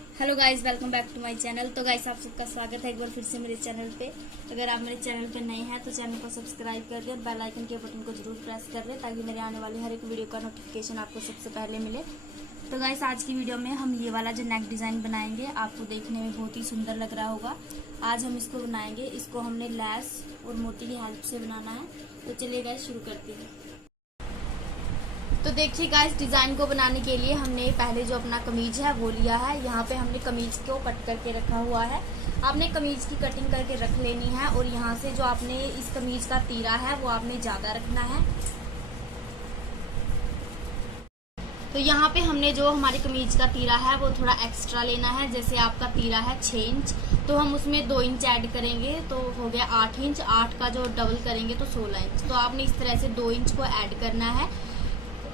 Hello guys, welcome back to my channel. तो guys, आप सबका स्वागत है एक बार फिर से मेरे चैनल पे। अगर आप मेरे चैनल पे नए हैं तो चैनल को सब्सक्राइब कर दें और बेल आइकन के बटन को जरूर प्रेस कर दें ताकि मेरे आने वाली हर एक वीडियो का नोटिफिकेशन आपको सबसे पहले मिले। तो गाइस, आज की वीडियो में हम ये वाला जो नेक डिज़ाइन बनाएंगे, आपको देखने में बहुत ही सुंदर लग रहा होगा। आज हम इसको बनाएंगे। इसको हमने लैस और मोती की हेल्प से बनाना है। तो चलिए गाइस, शुरू करते हैं। तो देखिए गाइस, डिज़ाइन को बनाने के लिए हमने पहले जो अपना कमीज है वो लिया है। यहाँ पे हमने कमीज को कट करके रखा हुआ है। आपने कमीज की कटिंग करके रख लेनी है और यहाँ से जो आपने इस कमीज का तीरा है वो आपने ज़्यादा रखना है। तो यहाँ पे हमने जो हमारी कमीज का तीरा है वो थोड़ा एक्स्ट्रा लेना है। जैसे आपका तीरा है 6 इंच, तो हम उसमें 2 इंच ऐड करेंगे तो हो गया 8 इंच। 8 का जो डबल करेंगे तो 16 इंच। तो आपने इस तरह से 2 इंच को ऐड करना है।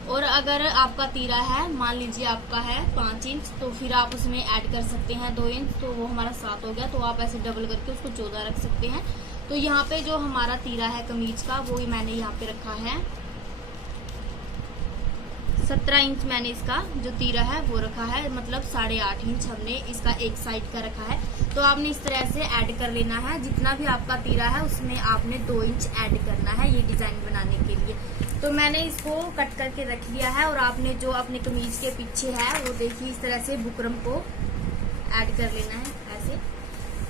और अगर आपका तीरा है, मान लीजिए आपका है 5 इंच, तो फिर आप उसमें ऐड कर सकते हैं 2 इंच, तो वो हमारा 7 हो गया। तो आप ऐसे डबल करके उसको 14 रख सकते हैं। तो यहाँ पे जो हमारा तीरा है कमीज का वो मैंने यहाँ पे रखा है 17 इंच। मैंने इसका जो तीरा है वो रखा है, मतलब 8.5 इंच हमने इसका एक साइड का रखा है। तो आपने इस तरह से ऐड कर लेना है। जितना भी आपका तीरा है उसमें आपने 2 इंच ऐड करना है ये डिजाइन बनाने के लिए। तो मैंने इसको कट करके रख लिया है। और आपने जो अपने कमीज के पीछे है वो देखिए इस तरह से बुकरम को ऐड कर लेना है। ऐसे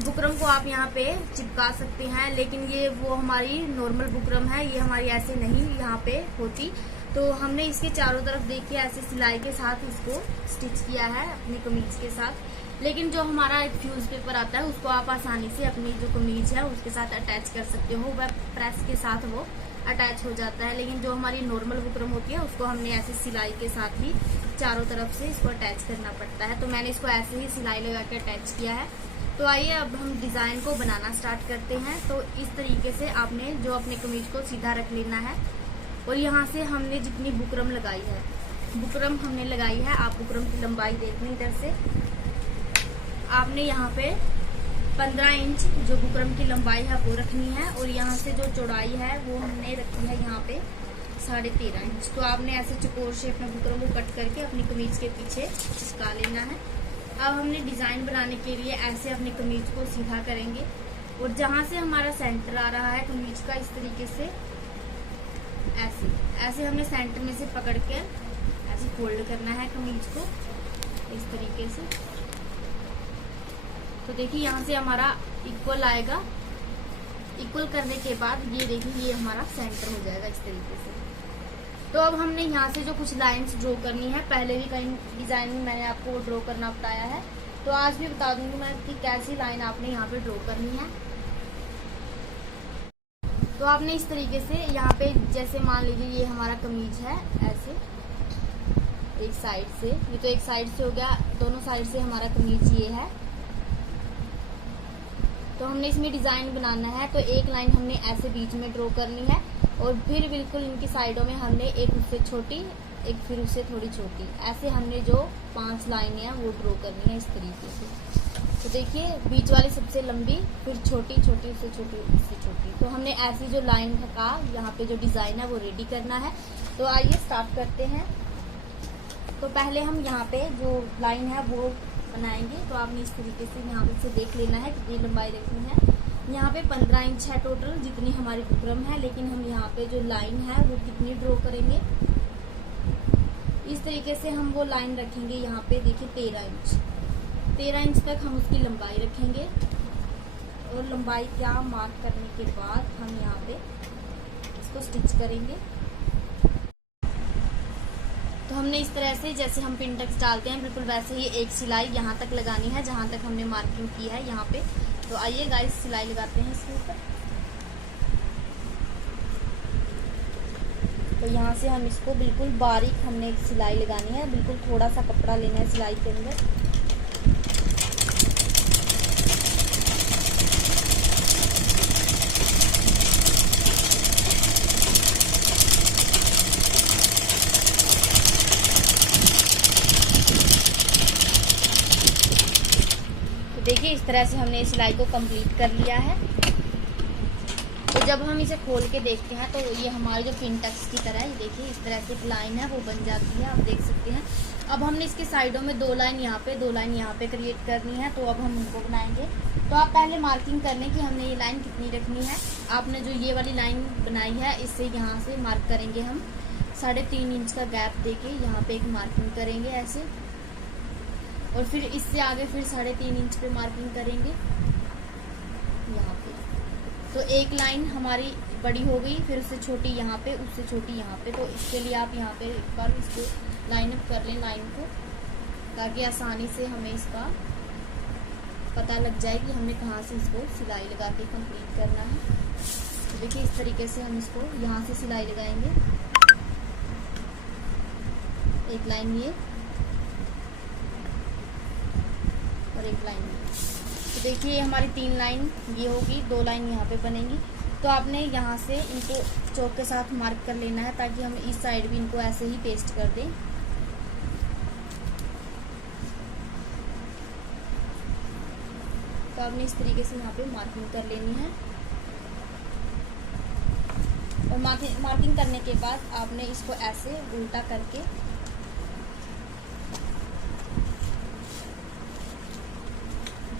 बुकरम को आप यहाँ पे चिपका सकते हैं, लेकिन ये वो हमारी नॉर्मल बुकरम है, ये हमारी ऐसे नहीं यहाँ पे होती। तो हमने इसके चारों तरफ देखिए ऐसे सिलाई के साथ इसको स्टिच किया है अपनी कमीज के साथ। लेकिन जो हमारा एक फ्यूज पेपर आता है उसको आप आसानी से अपनी जो कमीज है उसके साथ अटैच कर सकते हो। वह प्रेस के साथ वो अटैच हो जाता है। लेकिन जो हमारी नॉर्मल बुकरम होती है उसको हमने ऐसे सिलाई के साथ ही चारों तरफ से इसको अटैच करना पड़ता है। तो मैंने इसको ऐसे ही सिलाई लगा के अटैच किया है। तो आइए अब हम डिज़ाइन को बनाना स्टार्ट करते हैं। तो इस तरीके से आपने जो अपने कमीज को सीधा रख लेना है। और यहाँ से हमने जितनी बुकरम लगाई है, बुकरम हमने लगाई है, आप बुकरम की लंबाई देख लें। इधर से आपने यहाँ पे 15 इंच जो बुकरम की लंबाई है वो रखनी है। और यहाँ से जो चौड़ाई है वो हमने रखी है यहाँ पे 13.5 इंच। तो आपने ऐसे चौकोर शेप में बुकरम को कट करके अपनी कमीज के पीछे चिपका लेना है। अब हमने डिज़ाइन बनाने के लिए ऐसे अपनी कमीज को सीधा करेंगे। और जहाँ से हमारा सेंटर आ रहा है कमीज का, इस तरीके से ऐसे ऐसे हमने सेंटर में से पकड़ के ऐसे फोल्ड करना है कमीज को इस तरीके से। तो देखिए यहाँ से हमारा इक्वल आएगा। इक्वल करने के बाद ये देखिए ये हमारा सेंटर हो जाएगा इस तरीके से। तो अब हमने यहाँ से जो कुछ लाइंस ड्रॉ करनी है, पहले भी कहीं डिजाइन में मैंने आपको ड्रॉ करना बताया है, तो आज भी बता दूंगी मैं कि कैसी लाइन आपने यहाँ पे ड्रॉ करनी है। तो आपने इस तरीके से यहाँ पे, जैसे मान लीजिए ये हमारा कमीज है, ऐसे एक साइड से, ये तो एक साइड से हो गया, दोनों साइड से हमारा कमीज ये है। तो हमने इसमें डिज़ाइन बनाना है। तो एक लाइन हमने ऐसे बीच में ड्रॉ करनी है और फिर बिल्कुल इनकी साइडों में हमने एक उससे छोटी, एक फिर उससे थोड़ी छोटी, ऐसे हमने जो 5 लाइनें हैं वो ड्रॉ करनी है इस तरीके से। तो देखिए बीच वाली सबसे लंबी, फिर छोटी, छोटी, उससे छोटी, उससे छोटी। तो हमने ऐसी जो लाइन का यहाँ पे जो डिज़ाइन है वो रेडी करना है। तो आइए स्टार्ट करते हैं। तो पहले हम यहाँ पे जो लाइन है वो बनाएंगे। तो आपने इस तरीके से यहाँ पे से देख लेना है कितनी लंबाई रखनी है। यहाँ पे 15 इंच है टोटल जितनी हमारी बुकरम है, लेकिन हम यहाँ पे जो लाइन है वो कितनी ड्रॉ करेंगे, इस तरीके से हम वो लाइन रखेंगे। यहाँ पे देखिए 13 इंच तक हम उसकी लंबाई रखेंगे। और लंबाई क्या मार्क करने के बाद हम यहाँ पे इसको स्टिच करेंगे। तो हमने इस तरह से, जैसे हम पिनटक्स डालते हैं बिल्कुल वैसे ही एक सिलाई यहाँ तक लगानी है जहाँ तक हमने मार्किंग की है यहाँ पे। तो आइए गाइस सिलाई लगाते हैं इसके ऊपर। तो यहाँ से हम इसको बिल्कुल बारीक हमने एक सिलाई लगानी है। बिल्कुल थोड़ा सा कपड़ा लेना है सिलाई के अंदर। देखिए इस तरह से हमने सिलाई को कंप्लीट कर लिया है। तो जब हम इसे खोल के देखते हैं तो ये हमारी जो पिनटक्स की तरह, ये देखिए इस तरह से एक लाइन है वो बन जाती है, आप देख सकते हैं। अब हमने इसके साइडों में 2 लाइन यहाँ पे 2 लाइन यहाँ पे क्रिएट करनी है, तो अब हम उनको बनाएंगे। तो आप पहले मार्किंग कर लें कि हमने ये लाइन कितनी रखनी है। आपने जो ये वाली लाइन बनाई है इससे यहाँ से मार्क करेंगे हम 3.5 इंच का गैप देके यहाँ पे एक मार्किंग करेंगे ऐसे, और फिर इससे आगे फिर 3.5 इंच पे मार्किंग करेंगे यहाँ पे। तो एक लाइन हमारी बड़ी हो गई, फिर उससे छोटी यहाँ पे, उससे छोटी यहाँ पे। तो इसके लिए आप यहाँ पे एक बार इसको लाइन अप कर लें लाइन को, ताकि आसानी से हमें इसका पता लग जाए कि हमने कहाँ से इसको सिलाई लगा के कंप्लीट करना है। तो देखिए इस तरीके से हम इसको यहाँ से सिलाई लगाएंगे, एक लाइन ये और एक लाइन ये। तो देखिए हमारी 3 लाइन ये होगी, 2 लाइन यहाँ पे बनेंगी। तो आपने यहाँ से इनको चौक के साथ मार्क कर लेना है, ताकि हम इस साइड भी इनको ऐसे ही पेस्ट कर दें। तो आपने इस तरीके से यहाँ पे मार्किंग कर लेनी है, और मार्किंग करने के बाद आपने इसको ऐसे उल्टा करके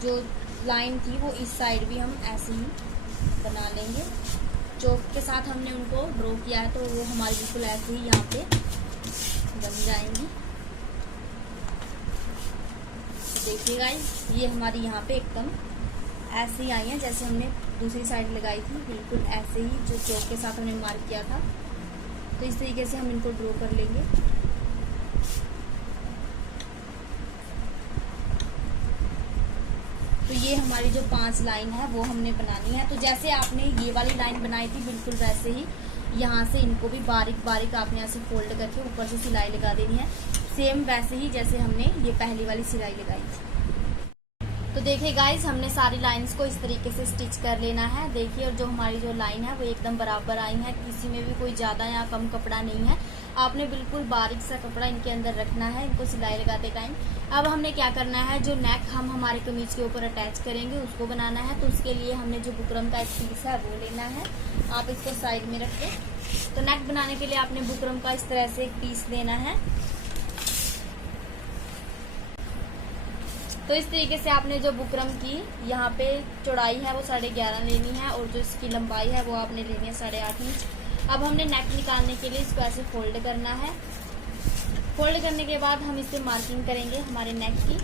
जो लाइन थी वो इस साइड भी हम ऐसे ही बना लेंगे। चौक के साथ हमने उनको ड्रॉ किया है, तो वो हमारी बिल्कुल ऐसे ही यहाँ पे बन जाएंगी। तो देखिए गाइस, ये हमारी यहाँ पे एकदम ऐसे ही आई है जैसे हमने दूसरी साइड लगाई थी, बिल्कुल ऐसे ही जो चौक के साथ हमने मार्क किया था। तो इस तरीके से हम इनको ड्रॉ कर लेंगे। तो ये हमारी जो 5 लाइन है वो हमने बनानी है। तो जैसे आपने ये वाली लाइन बनाई थी बिल्कुल वैसे ही यहाँ से इनको भी बारीक बारीक आपने ऐसे फोल्ड करके ऊपर से सिलाई लगा देनी है, सेम वैसे ही जैसे हमने ये पहली वाली सिलाई लगाई थी। तो देखिए गाइस, हमने सारी लाइंस को इस तरीके से स्टिच कर लेना है। देखिए, और जो हमारी जो लाइन है वो एकदम बराबर आई है, किसी में भी कोई ज़्यादा या कम कपड़ा नहीं है। आपने बिल्कुल बारीक सा कपड़ा इनके अंदर रखना है इनको सिलाई लगाते टाइम। अब हमने क्या करना है, जो नेक हम हमारे कमीज के ऊपर अटैच करेंगे उसको बनाना है। तो उसके लिए हमने जो बुकरम का एक पीस है वो लेना है, आप इसको साइड में रख दें। तो नेक बनाने के लिए आपने बुकरम का इस तरह से एक पीस लेना है। तो इस तरीके से आपने जो बुकरम की यहाँ पे चौड़ाई है वो 11.5 लेनी है, और जो इसकी लंबाई है वो आपने लेनी है 8.5 इंच। अब हमने नेक निकालने के लिए इसको ऐसे फोल्ड करना है। फोल्ड करने के बाद हम इससे मार्किंग करेंगे हमारे नेक की।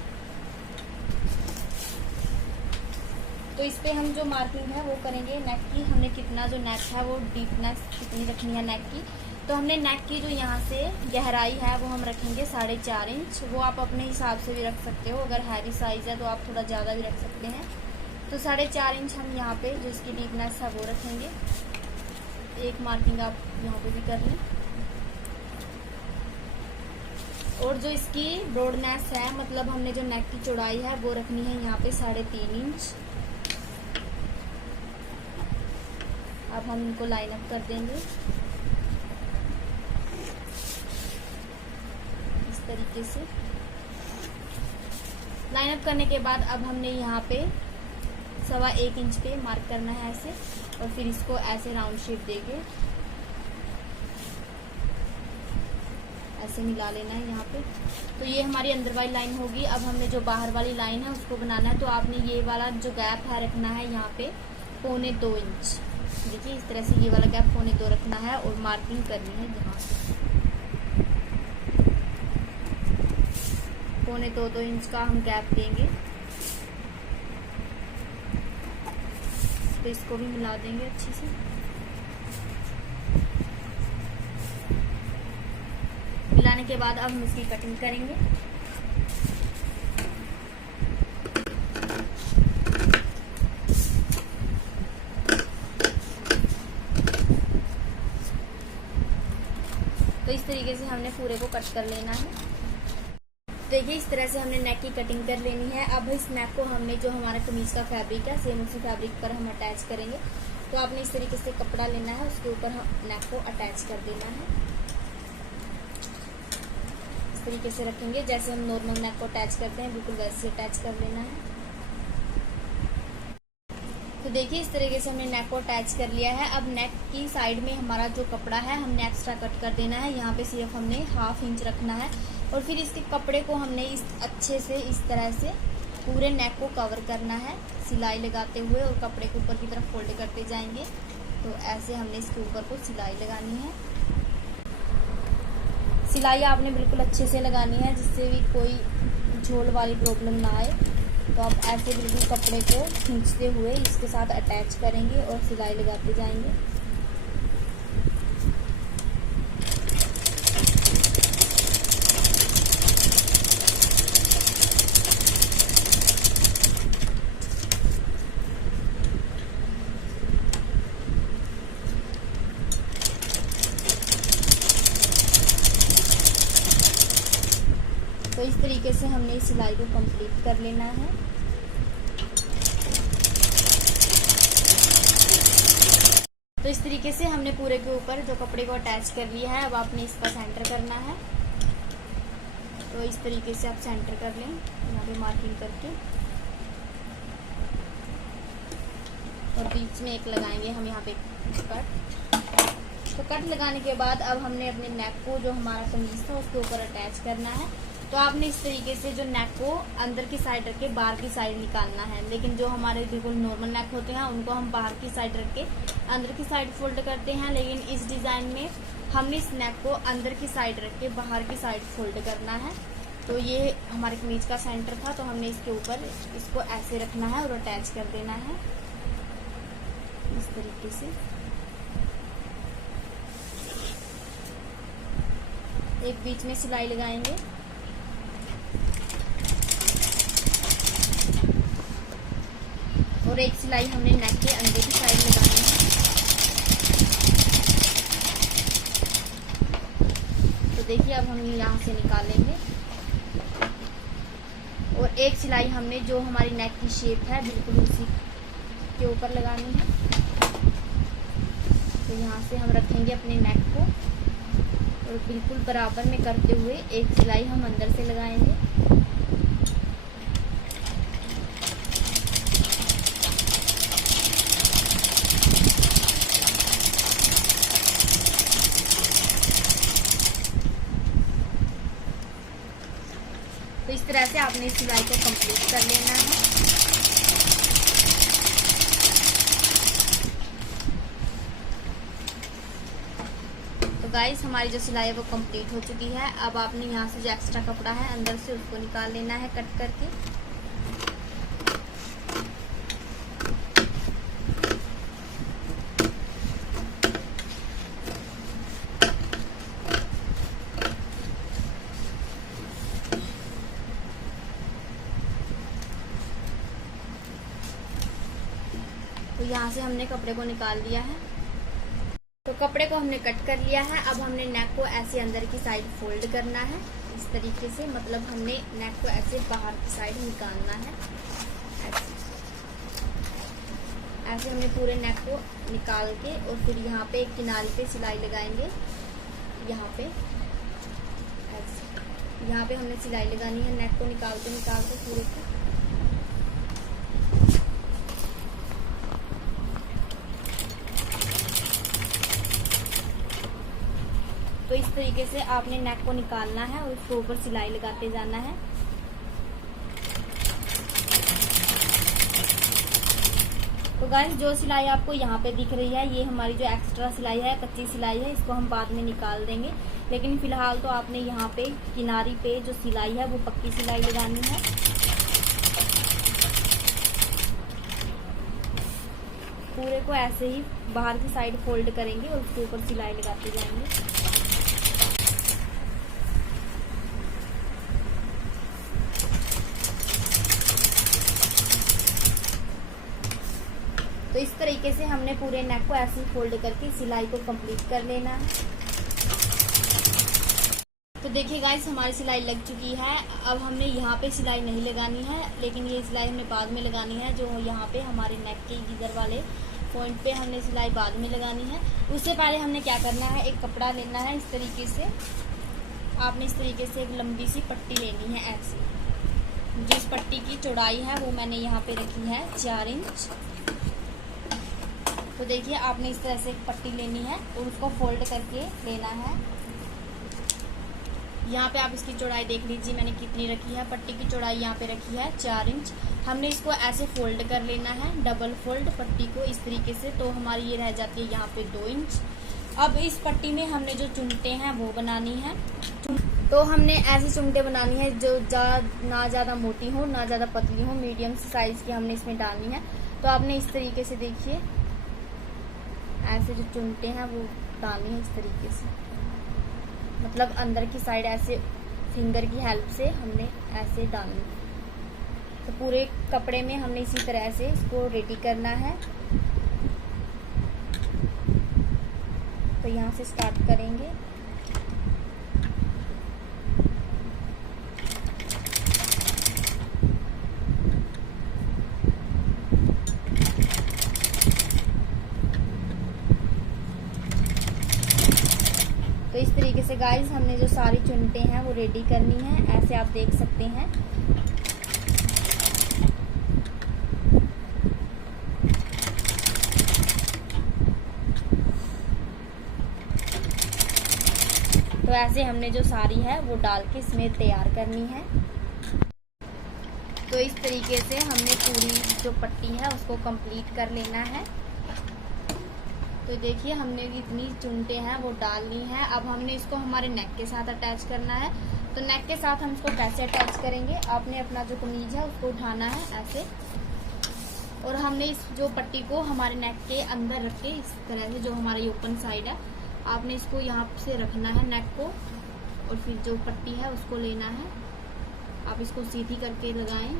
तो इस पे हम जो मार्किंग है वो करेंगे नेक की। हमने कितना जो नेक है वो डीपनेस कितनी रखनी है नेक की। तो हमने नेक की जो यहाँ से गहराई है वो हम रखेंगे 4.5 इंच। वो आप अपने हिसाब से भी रख सकते हो, अगर हैवी साइज है तो आप थोड़ा ज़्यादा भी रख सकते हैं। तो 4.5 इंच हम यहाँ पे जो इसकी डीपनेस है वो रखेंगे। एक मार्किंग आप यहाँ पे भी कर लें। और जो इसकी ब्रॉडनेस है, मतलब हमने जो नेक की चौड़ाई है वो रखनी है यहाँ पे 3.5 इंच। अब हम इनको लाइन अप कर देंगे इस तरीके से। लाइन अप करने के बाद अब हमने यहाँ पे 1.25 इंच पे मार्क करना है ऐसे, और फिर इसको ऐसे राउंड शेप देके ऐसे मिला लेना है यहाँ पे। तो ये हमारी अंदर वाली लाइन होगी। अब हमने जो बाहर वाली लाइन है उसको बनाना है। तो आपने ये वाला जो गैप है रखना है यहाँ पे 1.25 इंच। देखिए इस तरह से ये वाला गैप 1.25 रखना है, और मार्किंग करनी है यहाँ से 1.25 इंच का हम गैप देंगे। तो इसको भी मिला देंगे अच्छे से। मिलाने के बाद अब हम इसकी कटिंग करेंगे। तो इस तरीके से हमने पूरे को कट कर लेना है। देखिए इस तरह से हमने नेक की कटिंग कर लेनी है। अब इस नेक को हमने जो हमारा कमीज का फैब्रिक है सेम उसी फैब्रिक पर हम अटैच करेंगे। तो आपने इस तरीके से कपड़ा लेना है, उसके ऊपर हम नेक को अटैच कर देना है। इस तरीके से रखेंगे जैसे हम नॉर्मल नेक को अटैच करते हैं, बिल्कुल वैसे अटैच कर लेना है। तो देखिए इस तरीके से हमने नेक को अटैच कर लिया है। अब नेक की साइड में हमारा जो कपड़ा है हमने एक्स्ट्रा कट कर देना है। यहाँ पे सिर्फ हमने 1/2 इंच रखना है, और फिर इसके कपड़े को हमने इस अच्छे से इस तरह से पूरे नेक को कवर करना है सिलाई लगाते हुए, और कपड़े को ऊपर की तरफ फोल्ड करते जाएंगे। तो ऐसे हमने इसके ऊपर को सिलाई लगानी है। सिलाई आपने बिल्कुल अच्छे से लगानी है जिससे भी कोई झोल वाली प्रॉब्लम ना आए। तो आप ऐसे बिल्कुल कपड़े को खींचते हुए इसके साथ अटैच करेंगे और सिलाई लगाते जाएंगे। तो इस तरीके से हमने इस सिलाई को कंप्लीट कर लेना है। तो इस तरीके से हमने पूरे के ऊपर जो कपड़े को अटैच कर लिया है। अब आपने इसका सेंटर करना है। तो इस तरीके से आप सेंटर कर लें, यहाँ पे मार्किंग करके, और बीच में एक लगाएंगे हम यहाँ पे कट। तो कट लगाने के बाद अब हमने अपने नेक को जो हमारा कमीज था उसके ऊपर अटैच करना है। तो आपने इस तरीके से जो नेक को अंदर की साइड रख के बाहर की साइड निकालना है। लेकिन जो हमारे बिल्कुल नॉर्मल नेक होते हैं उनको हम बाहर की साइड रख के अंदर की साइड फोल्ड करते हैं। लेकिन इस डिज़ाइन में हमने इस नेक को अंदर की साइड रख के बाहर की साइड फोल्ड करना है। तो ये हमारे कमीज का सेंटर था, तो हमने इसके ऊपर इसको ऐसे रखना है और अटैच कर देना है इस तरीके से। एक बीच में सिलाई लगाएंगे, और एक सिलाई हमने नेक के अंदर की साइड लगानी है। तो देखिए अब हम यहाँ से निकालेंगे, और एक सिलाई हमने जो हमारी नेक की शेप है बिल्कुल उसी के ऊपर लगानी है। तो यहाँ से हम रखेंगे अपने नेक को, और बिल्कुल बराबर में करते हुए एक सिलाई हम अंदर से लगाएंगे। तो इस तरह से आपने इस सिलाई को कंप्लीट कर लेना है। तो गाइस हमारी जो सिलाई है वो कंप्लीट हो चुकी है। अब आपने यहाँ से जो एक्स्ट्रा कपड़ा है अंदर से उसको निकाल लेना है कट करके। तो यहाँ से हमने कपड़े को निकाल लिया है। तो कपड़े को हमने कट कर लिया है। अब हमने नेक को ऐसे अंदर की साइड फोल्ड करना है इस तरीके से, मतलब हमने नेक को ऐसे बाहर की साइड निकालना है। ऐसे हमने पूरे नेक को निकाल के, और फिर यहाँ पे एक किनारे पे सिलाई लगाएंगे। यहाँ पे ऐसे यहाँ पे हमने सिलाई लगानी है नेक को निकालते पूरे को। तो इस तरीके से आपने नेक को निकालना है और उसके ऊपर सिलाई लगाते जाना है। तो गाइस जो सिलाई आपको यहाँ पे दिख रही है ये हमारी जो एक्स्ट्रा सिलाई है, कच्ची सिलाई है, इसको हम बाद में निकाल देंगे। लेकिन फिलहाल तो आपने यहाँ पे किनारी पे जो सिलाई है वो पक्की सिलाई लगानी है। पूरे को ऐसे ही बाहर की साइड फोल्ड करेंगे और उसके ऊपर सिलाई लगाते जाएंगे। तो इस तरीके से हमने पूरे नेक को ऐसे फोल्ड करके सिलाई को कंप्लीट कर लेना है। तो देखिए गाइस हमारी सिलाई लग चुकी है। अब हमने यहाँ पे सिलाई नहीं लगानी है, लेकिन ये सिलाई हमने बाद में लगानी है। जो यहाँ पे हमारे नेक के इधर वाले पॉइंट पे हमने सिलाई बाद में लगानी है। उससे पहले हमने क्या करना है, एक कपड़ा लेना है इस तरीके से। आपने इस तरीके से एक लंबी सी पट्टी लेनी है ऐसी। जिस पट्टी की चौड़ाई है वो मैंने यहाँ पे रखी है 4 इंच। तो देखिए आपने इस तरह से एक पट्टी लेनी है और उसको फोल्ड करके लेना है। यहाँ पे आप इसकी चौड़ाई देख लीजिए मैंने कितनी रखी है। पट्टी की चौड़ाई यहाँ पे रखी है 4 इंच। हमने इसको ऐसे फोल्ड कर लेना है, डबल फोल्ड पट्टी को इस तरीके से, तो हमारी ये रह जाती है यहाँ पे 2 इंच। अब इस पट्टी में हमने जो चुमटे हैं वो बनानी है। तो हमने ऐसी चुमटे बनानी है जो ना ज़्यादा मोटी हो ना ज़्यादा पतली हो, मीडियम साइज़ की हमने इसमें डालनी है। तो आपने इस तरीके से देखिए ऐसे जो चुमटे हैं वो डालनी है इस तरीके से, मतलब अंदर की साइड ऐसे फिंगर की हेल्प से हमने ऐसे डालनी है। तो पूरे कपड़े में हमने इसी तरह से इसको रेडी करना है। तो यहाँ से स्टार्ट करेंगे। तो इस तरीके से गाइस हमने जो सारी चुनटे हैं वो रेडी करनी है, ऐसे आप देख सकते हैं। तो ऐसे हमने जो सारी है वो डाल के इसमें तैयार करनी है। तो इस तरीके से हमने पूरी जो पट्टी है उसको कंप्लीट कर लेना है। तो देखिए हमने इतनी चुनटे हैं वो डालनी है। अब हमने इसको हमारे नेक के साथ अटैच करना है। तो नेक के साथ हम इसको कैसे अटैच करेंगे, आपने अपना जो कमीज है उसको उठाना है ऐसे, और हमने इस जो पट्टी को हमारे नेक के अंदर रख के इस तरह से, जो हमारी ओपन साइड है, आपने इसको यहाँ से रखना है नेक को, और फिर जो पट्टी है उसको लेना है। आप इसको सीधी करके लगाएं,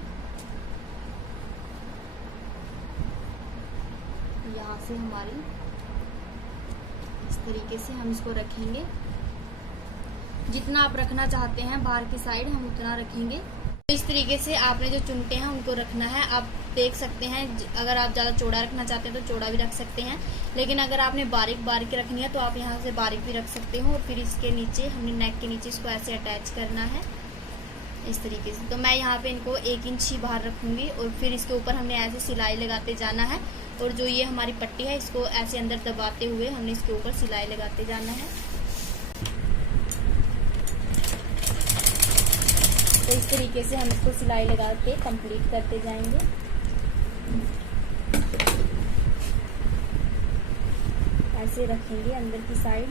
यहाँ से हमारी इस तरीके से हम इसको रखेंगे। जितना आप रखना चाहते हैं बाहर की साइड हम उतना रखेंगे। तो इस तरीके से आपने जो चुनटे हैं उनको रखना है। आप देख सकते हैं अगर आप ज़्यादा चौड़ा रखना चाहते हैं तो चौड़ा भी रख सकते हैं, लेकिन अगर आपने बारीक बारीक रखनी है तो आप यहाँ से बारीक भी रख सकते हो। और फिर इसके नीचे हमने नेक के नीचे इसको ऐसे अटैच करना है इस तरीके से। तो मैं यहाँ पे इनको 1 इंच ही बाहर रखूँगी, और फिर इसके ऊपर हमने ऐसे सिलाई लगाते जाना है। और जो ये हमारी पट्टी है इसको ऐसे अंदर दबाते हुए हमने इसके ऊपर सिलाई लगाते जाना है। तो इस तरीके से हम इसको सिलाई लगा के कंप्लीट करते जाएंगे। ऐसे रखेंगे अंदर की साइड।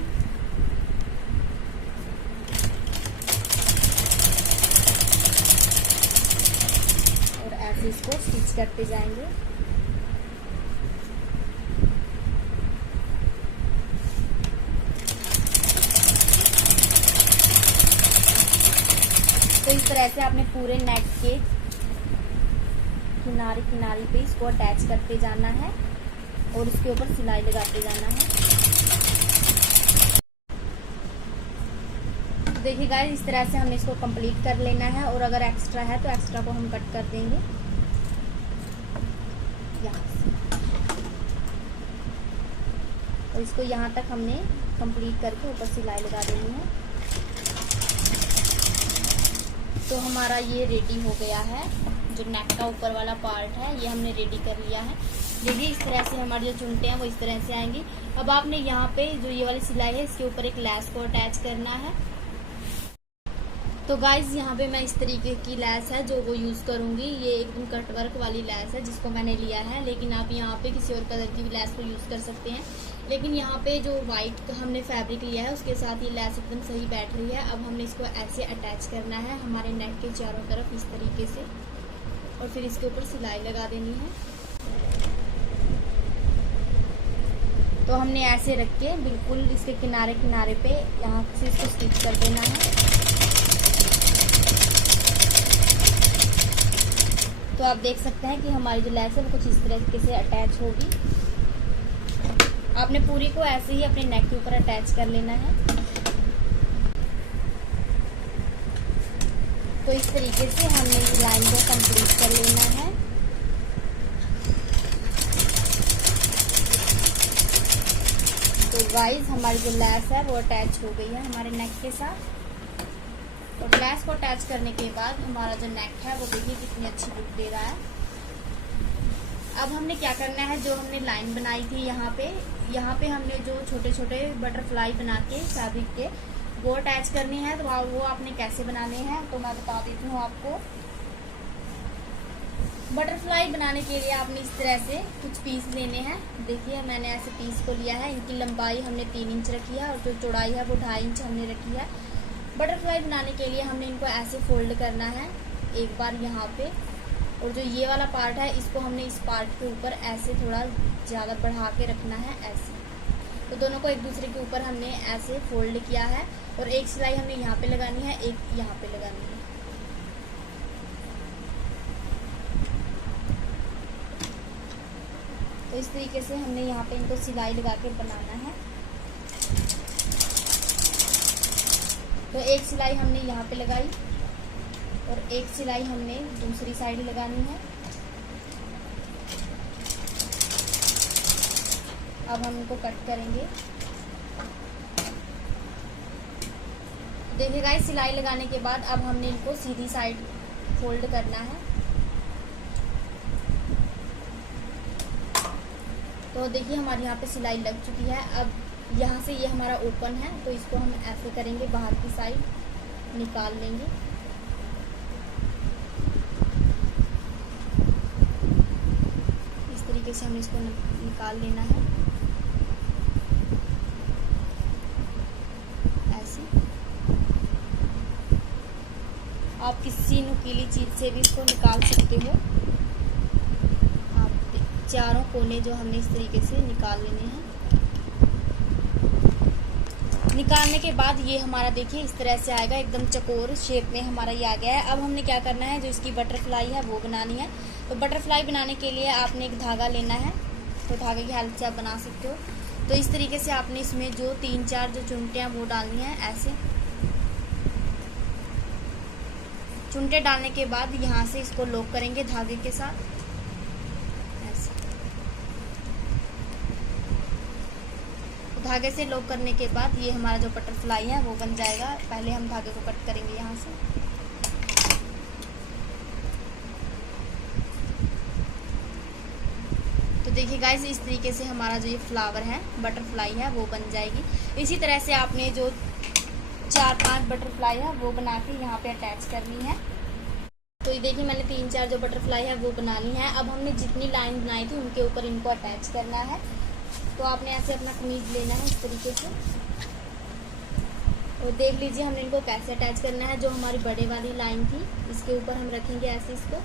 और ऐसे इसको स्टिच करते जाएंगे। तो इस तरह से आपने पूरे नेक के किनारे किनारे पे इसको अटैच करते जाना है और इसके ऊपर सिलाई लगाते जाना है। तो देखिए गाइस इस तरह से हमें इसको कंप्लीट कर लेना है, और अगर एक्स्ट्रा है तो एक्स्ट्रा को हम कट कर देंगे यहाँ से। और इसको यहाँ तक हमने कंप्लीट करके ऊपर सिलाई लगा देनी है। तो हमारा ये रेडी हो गया है। जो नेक का ऊपर वाला पार्ट है ये हमने रेडी कर लिया है। देखिए इस तरह से हमारे जो चुनटे हैं वो इस तरह से आएंगी। अब आपने यहाँ पे जो ये वाली सिलाई है इसके ऊपर एक लैस को अटैच करना है। तो गाइज यहाँ पे मैं इस तरीके की लैस है जो वो यूज़ करूँगी। ये एकदम कट वर्क वाली लैस है जिसको मैंने लिया है, लेकिन आप यहाँ पे किसी और कलर की भी लैस को यूज़ कर सकते हैं। लेकिन यहाँ पे जो वाइट हमने फैब्रिक लिया है उसके साथ ये लैस एकदम सही बैठ रही है। अब हमने इसको ऐसे अटैच करना है हमारे नेक के चारों तरफ इस तरीके से, और फिर इसके ऊपर सिलाई लगा देनी है। तो हमने ऐसे रख के बिल्कुल इसके किनारे किनारे पे यहाँ से इसको स्टिच कर देना है। तो आप देख सकते हैं कि हमारी जो लैस है वो कुछ इस तरीके से अटैच होगी। आपने पूरी को ऐसे ही अपने नेक के ऊपर अटैच कर लेना है। तो इस तरीके से हमने ये लाइन को कंप्लीट कर लेना है। तो गाइस हमारी जो लैस है वो अटैच हो गई है हमारे नेक के साथ। और लैस को अटैच करने के बाद हमारा जो नेक है वो देखिए कितनी अच्छी लुक दे रहा है। अब हमने क्या करना है, जो हमने लाइन बनाई थी यहाँ पे हमने जो छोटे छोटे बटरफ्लाई बना के फैब्रिक के वो अटैच करनी है। तो वो आपने कैसे बनाने हैं तो मैं बता देती हूँ आपको। बटरफ्लाई बनाने के लिए आपने इस तरह से कुछ पीस लेने हैं। देखिए मैंने ऐसे पीस को लिया है। इनकी लंबाई हमने 3 इंच रखी है और जो चौड़ाई है वो 2.5 इंच हमने रखी है। बटरफ्लाई बनाने के लिए हमने इनको ऐसे फोल्ड करना है एक बार यहाँ पे, और जो ये वाला पार्ट है इसको हमने इस पार्ट के ऊपर ऐसे थोड़ा ज़्यादा बढ़ा के रखना है ऐसे। तो दोनों को एक दूसरे के ऊपर हमने ऐसे फोल्ड किया है और एक सिलाई हमने यहाँ पे लगानी है, एक यहाँ पे लगानी है। तो इस तरीके से हमने यहाँ पे इनको सिलाई लगा के बनाना है। तो एक सिलाई हमने यहाँ पे लगाई और एक सिलाई हमने दूसरी साइड लगानी है। अब हम इनको कट करेंगे। देखिए गाइस, सिलाई लगाने के बाद अब हमने इनको सीधी साइड फोल्ड करना है। तो देखिए हमारे यहाँ पे सिलाई लग चुकी है। अब यहाँ से ये हमारा ओपन है तो इसको हम ऐसे करेंगे, बाहर की साइड निकाल लेंगे। इस तरीके से हमें इसको निकाल लेना है ऐसे। आप किसी नुकीली चीज़ से भी इसको निकाल सकते हो। आप चारों कोने जो हमने इस तरीके से निकाल लेने हैं। निकालने के बाद ये हमारा देखिए इस तरह से आएगा, एकदम चकोर शेप में हमारा ये आ गया है। अब हमने क्या करना है, जो इसकी बटरफ्लाई है वो बनानी है। तो बटरफ्लाई बनाने के लिए आपने एक धागा लेना है। तो धागे की हेल्प से आप बना सकते हो। तो इस तरीके से आपने इसमें जो 3-4 जो चुनटे हैं वो डालनी है ऐसे। चुनटे डालने के बाद यहाँ से इसको लॉक करेंगे धागे के साथ ऐसे। धागे से लॉक करने के बाद ये हमारा जो बटरफ्लाई है वो बन जाएगा। पहले हम धागे को कट करेंगे यहाँ से। तो देखिए गाइस, इस तरीके से हमारा जो ये फ्लावर है, बटरफ्लाई है, वो बन जाएगी। इसी तरह से आपने जो 4-5 बटरफ्लाई है वो बना के यहाँ पे अटैच करनी है। तो ये देखिए मैंने 3-4 जो बटरफ्लाई है वो बनानी है। अब हमने जितनी लाइन बनाई थी उनके ऊपर इनको अटैच करना है। तो आपने ऐसे अपना कमीज लेना है इस तरीके से और देख लीजिए हमने इनको कैसे अटैच करना है। जो हमारी बड़े वाली लाइन थी इसके ऊपर हम रखेंगे ऐसे इसको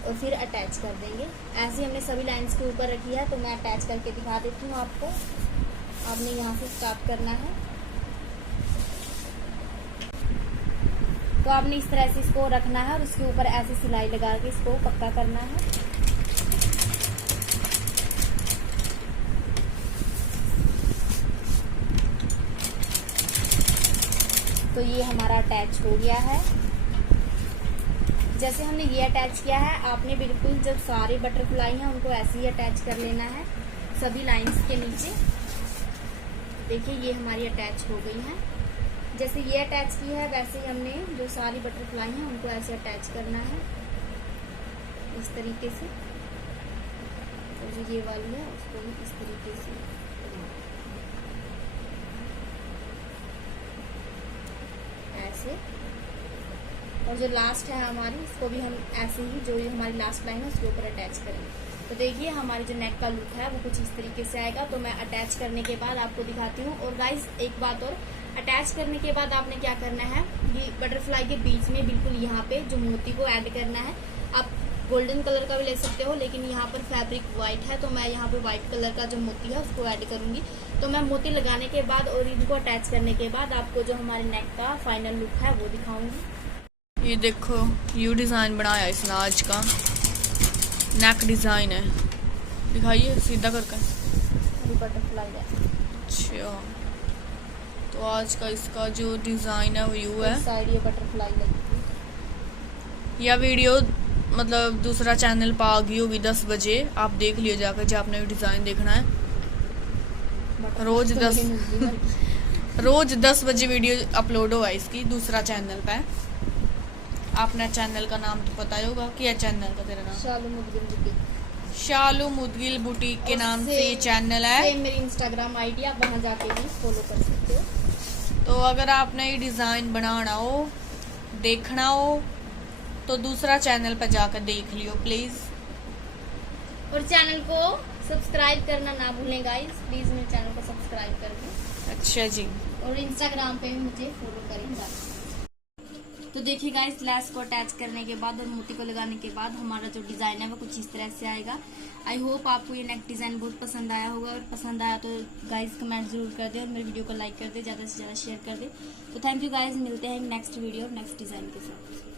और फिर अटैच कर देंगे। ऐसे हमने सभी लाइंस के ऊपर रखी है। तो मैं अटैच करके दिखा देती हूँ आपको। आपने यहाँ से स्टार्ट करना है। तो आपने इस तरह से इसको रखना है और इसके ऊपर ऐसे सिलाई लगा के इसको पक्का करना है। तो ये हमारा अटैच हो गया है। जैसे हमने ये अटैच किया है, आपने बिल्कुल जब सारे बटरफ्लाई हैं उनको ऐसे ही अटैच कर लेना है सभी लाइंस के नीचे। देखिए ये हमारी अटैच हो गई हैं। जैसे ये अटैच की है वैसे ही हमने जो सारी बटरफ्लाई हैं उनको ऐसे अटैच करना है इस तरीके से। और जो ये वाली है उसको भी इस तरीके से ऐसे। और जो लास्ट है हमारी, इसको भी हम ऐसे ही जो हमारी लास्ट लाइन है उसके ऊपर अटैच करेंगे। तो देखिए हमारी जो नेक का लुक है वो कुछ इस तरीके से आएगा। तो मैं अटैच करने के बाद आपको दिखाती हूँ। और गाइस एक बात और, अटैच करने के बाद आपने क्या करना है, ये बटरफ्लाई के बीच में बिल्कुल यहाँ पे जो मोती को ऐड करना है। आप गोल्डन कलर का भी ले सकते हो, लेकिन यहाँ पर फैब्रिक वाइट है तो मैं यहाँ पे वाइट कलर का जो मोती है उसको ऐड करूँगी। तो मैं मोती लगाने के बाद और इनको अटैच करने के बाद आपको जो हमारे नेक का फाइनल लुक है वो दिखाऊंगी। ये देखो यू डिज़ाइन बनाया इसने आज का, नेक डिज़ाइन है। दिखाइए सीधा करके। बटरफ्लाई है। अच्छा, तो आज का इसका जो डिज़ाइन है वो यू है। साइड ये बटरफ्लाई लगी। यह वीडियो मतलब दूसरा चैनल पर आ गई होगी 10 बजे। आप देख लियो जाकर जो आपने डिज़ाइन देखना है। रोज 10 बजे वीडियो अपलोड होगा इसकी दूसरा चैनल पे। अपना चैनल का नाम तो पता ही होगा। क्या चैनल का तेरा नाम? शालू मुदगिल बुटीक। शालू मुदगिल बुटीक के नाम से ये चैनल है। मेरी इंस्टाग्राम आईडी, आप वहां जाके भी फॉलो कर सकते हो। तो अगर आपने ये डिजाइन बनाना हो, देखना हो, तो दूसरा चैनल पर जाकर देख लियो प्लीज। और चैनल को सब्सक्राइब करना ना भूलें गाइस, प्लीज मेरे चैनल को सब्सक्राइब कर दें। अच्छा जी। और इंस्टाग्राम पे भी मुझे फॉलो करें। तो देखिए गाइस, लेस को अटैच करने के बाद और मोती को लगाने के बाद हमारा जो डिजाइन है वो कुछ इस तरह से आएगा। आई होप आपको ये नेक डिजाइन बहुत पसंद आया होगा, और पसंद आया तो गाइस कमेंट जरूर कर दे और मेरे वीडियो को लाइक कर दे, ज्यादा से ज्यादा शेयर कर दे। तो थैंक यू गाइस, मिलते हैं नेक्स्ट वीडियो नेक्स्ट डिजाइन के साथ।